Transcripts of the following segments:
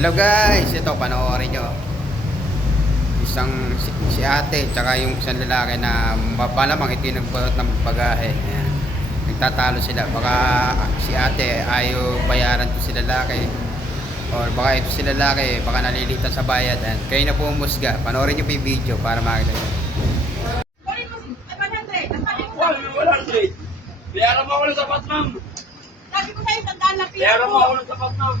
Hello guys, ito panoorin nyo. Si ate tsaka yung isang lalaki na malamang ito yung nagbalot ng bagahe. Ayan. Nagtatalo sila. Baka si ate ayaw bayaran to si lalaki. Or baka ito si lalaki, baka nalilitan sa bayad. Ayan. Kayo na po umusga. Panoorin nyo po yung video para makita nyo. Wala, Andre. Bayaran mo ako ng sapat, ma'am. Sabi ko sa'yo, tandaan na pila Bayaran mo ko. ako ng sapat, ma'am.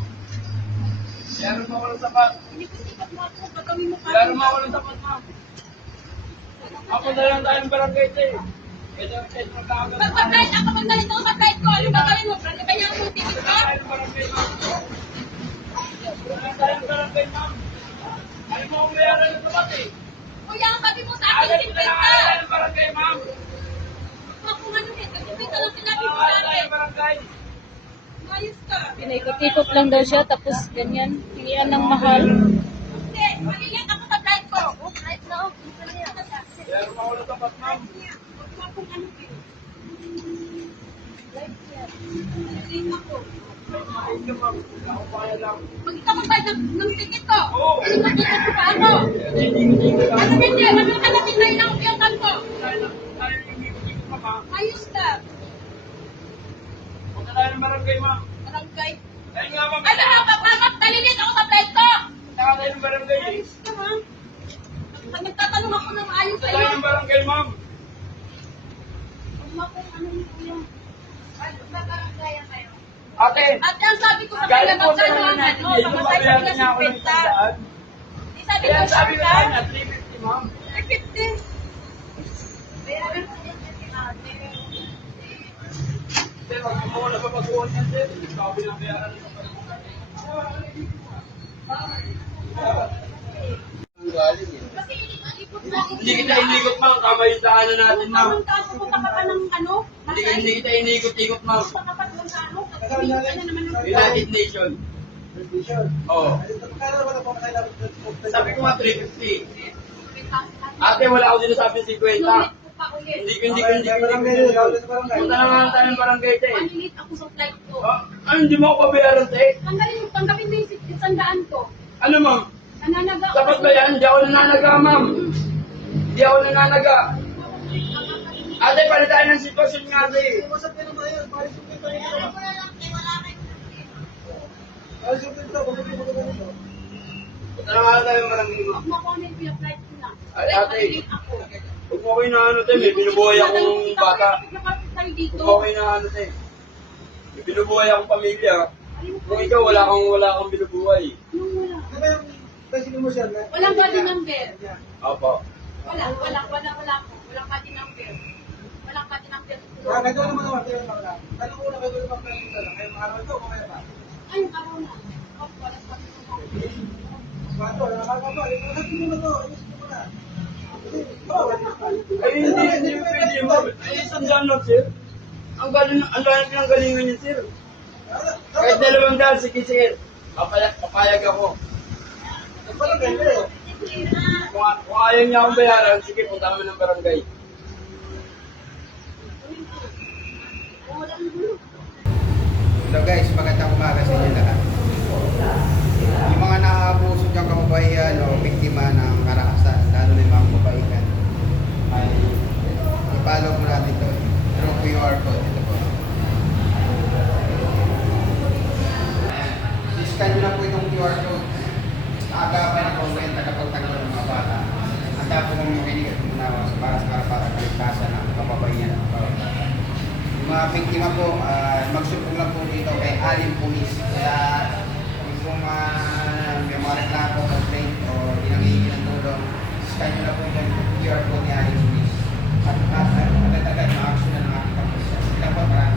Bayaran mo ako ng sapat. Hindi ko sikat mo ako, pagkawin mo pa. Bayaran mo ako ng sapat, ma'am. Ako na lang tayo ng barangay, te. Ito magkakagat. Pagpapayat ako, pag nalito ko sa flight ko, ano ba gawin mo? Kaya mo yung ticket ko? Tayo ng barangay, ma'am. Tayo ng barangay, ma'am. Ano mo akong bayaran ng sapat, eh? Kuya, ang sabi mo sa akin, Agad mo na timpenta. tayo ng barangay, ma'am. Kung ano eh, timpenta lang sinabi mo sa Tayo akin. ng barangay. Ayos ka. Pinaikot-ikot lang daw siya, tapos ganyan, hingian ng mahal. Hindi, magiging ako sa flight ko. Oh, flight na ako. Bayaran mo ako ng sapat, ma'am. Huwag mo akong ano eh. Flight yan. Flight ako. Ayun ka, ma'am. Ako kaya lang. Magkakapag ng ticket ko. Oo. Hindi magkakapag ko pa ako. Ano hindi, magkakalapit tayo ng piyangkan ko. Tayo yung ikot-ikot, ma'am. Ayos ka. Punta tayo ng barangay, ma'am. Barangay. Ayun nga, ma'am. Ano nga, papamat, talilit ako sa flight ko. Punta tayo ng barangay, eh. Ayos ka, ha? Pag nagtatanong ako ng ayos Punta sa'yo, tayo ng barangay, ma'am. huwag mo akong ano yung kuya. Ay, magbaranggayan kayo. Ate, At ang sabi ko sa kanya, galing po sa magkano mga ang natin, ano, eh. pamatay sa Babayaran mga niya ako ng 50. 100. Di sabi ko, Kaya sabi sure ko ka? sa kanya, 350, ma'am. Ay, 50. Bayaran ko din kasi ate. Sir, wag mo na papag-uwan yan, sir. Sabi ng bayaran ng Kasi ikot na. Hindi kita inikot, ma'am. Tama yung daanan natin, ma'am. Anong kaso ko pa ng ano? Hindi kita inikot-ikot, ma'am. Pagkapat lang sa ano? Pagkapat ka na naman ng United Nation. Oo. Sabi ko nga 350. Ate, wala ako sinasabi 50. Nulit ko pa ulit. Hindi ko. Punta na nga tayo ng barangay, te. Manilit ako sa flight ko. Ano, hindi mo ako pabayaran, te? Tanggapin mo yung 100 ko. Ano, ma'am? Nananaga ako. Sapat ba yan? Hindi ako nananaga, ma'am. Hindi ako nananaga. Ate, pala tayo ng sitwasyon nga, ate. Punta na nga tayo ng barangay, ma'am. Huwag mo ako na yung flight ko na. Ay, ate. Manilit ako. Huwag mo kayo na ano, te. May binubuhay akong bata. Nakapit tayo dito. Huwag mo kayo na ano, te. May binubuhay akong pamilya. Kung ikaw, wala kang binubuhay. Anong wala? Walang body number. Opo. Wala po. Walang body number. Walang body number. Ay, yung araw na. Oh, walang body number. Ay, hindi pwede, ma'am. Ay, isang daan lang, sir. Ang dahil pinanggalingan niya, sir. Kahit 200, sige, sir. Papayag ako. Kung ayaw niya akong bayaran, sige, punta kami ng barangay. Hello guys, magandang umaga sa inyo lahat. Yung mga naabuso diyang kababayan o biktima ng karahasan, lalo na yung mga kababaihan, ay i-follow mo natin ito through QR code. Ito po. I-scan nyo lang po itong QR code. Agapan ng kumpenta kapag tagpo ng mga bata. Ang dapat mong makinig at umunawa para kaligtasan ng kababayan at bawat bata. Yung mga biktima po, magsumbong lang po dito kay Alim Police. Kaya kung may mga reklamo, complaint, o hinangihingi ng tulong, scan nyo lang po yung QR code ni Alim Police. At agad-agad ma-action na ng ating kapulisan. Sila po, maraming